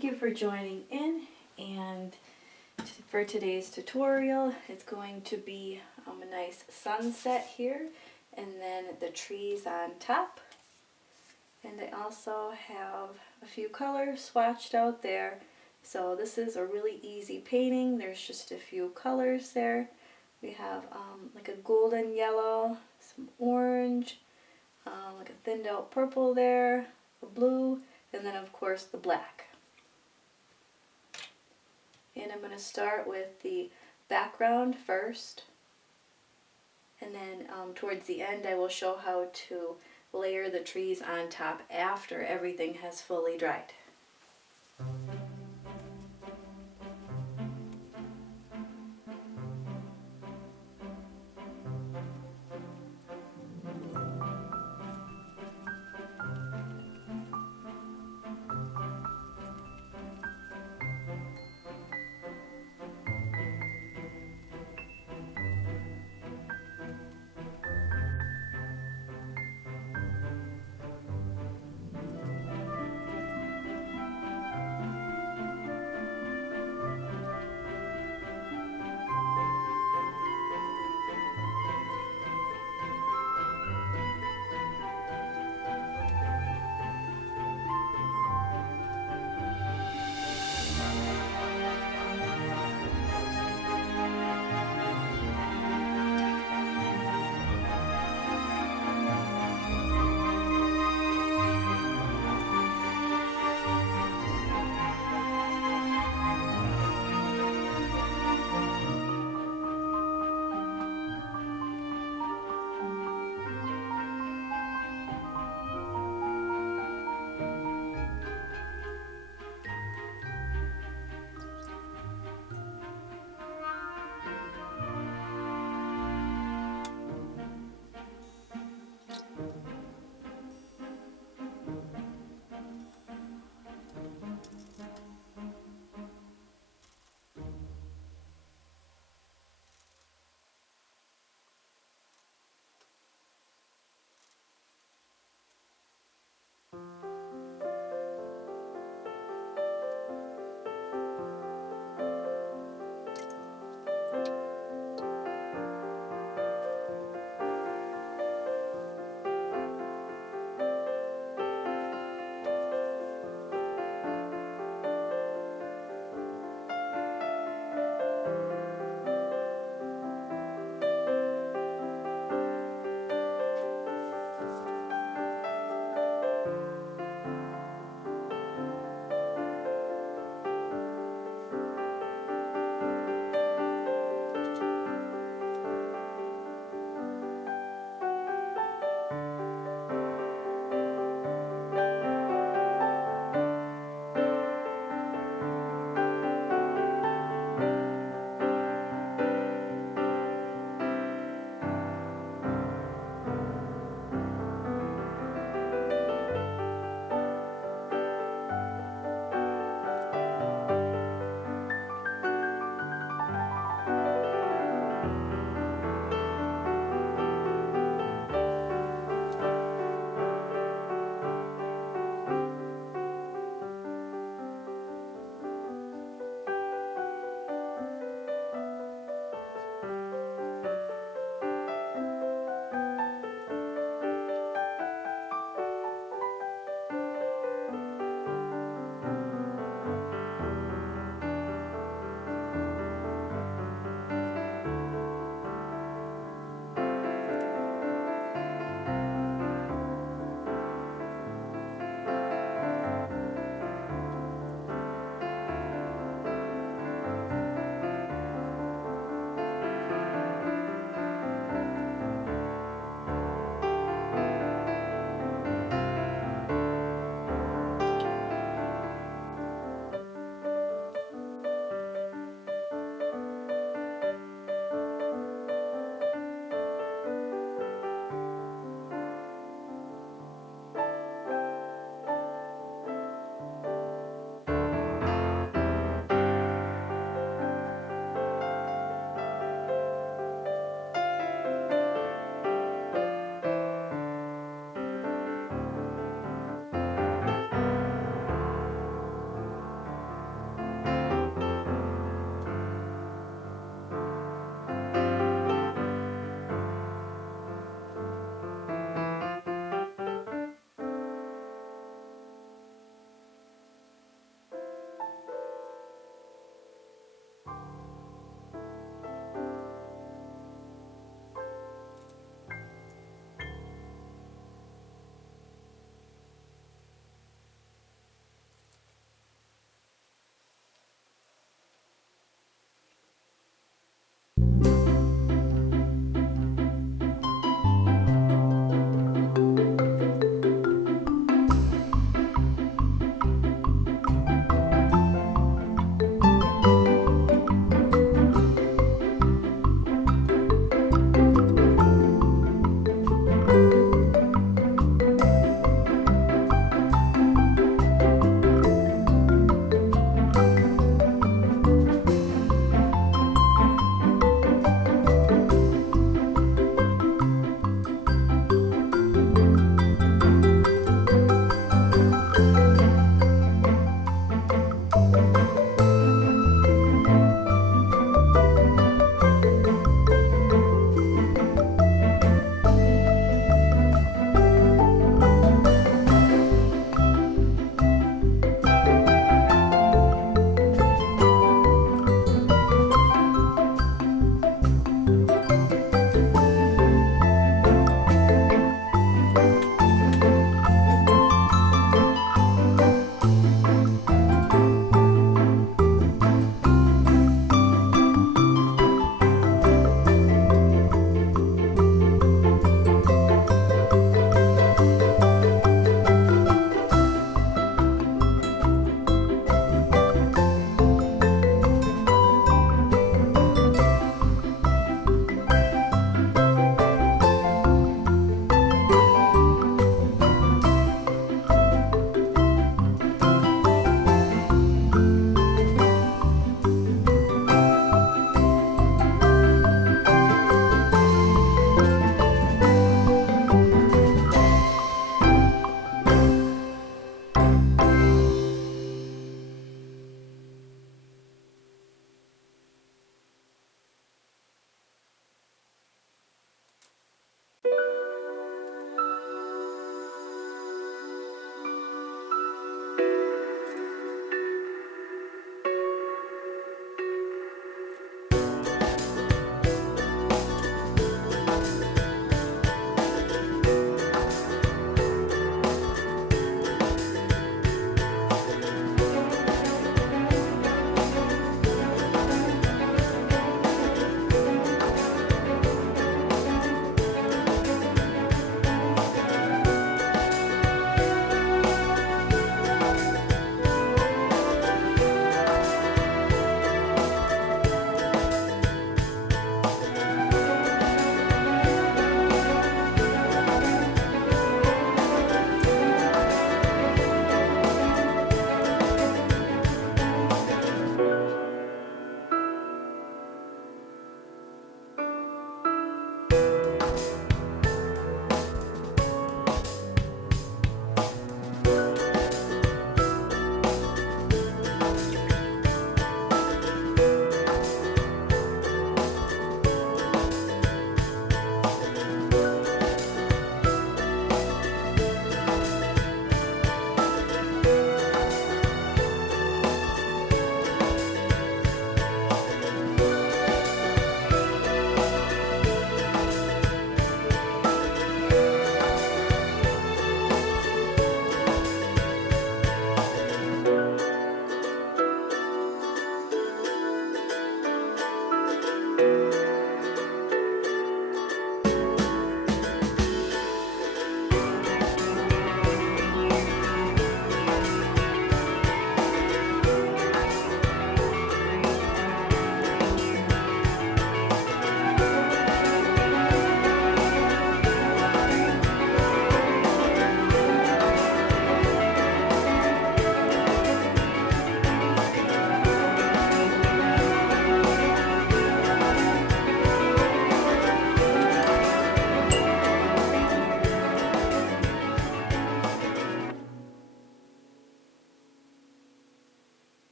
thank you for joining in, and for today's tutorial it's going to be a nice sunset here and then the trees on top. And I also have a few colors swatched out there. So this is a really easy painting. There's just a few colors there. We have like a golden yellow, some orange, like a thinned out purple there, a blue, and then of course the black. And I'm going to start with the background first, and then towards the end I will show how to layer the trees on top after everything has fully dried.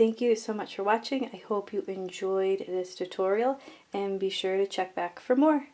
thank you so much for watching. I hope you enjoyed this tutorial, and be sure to check back for more.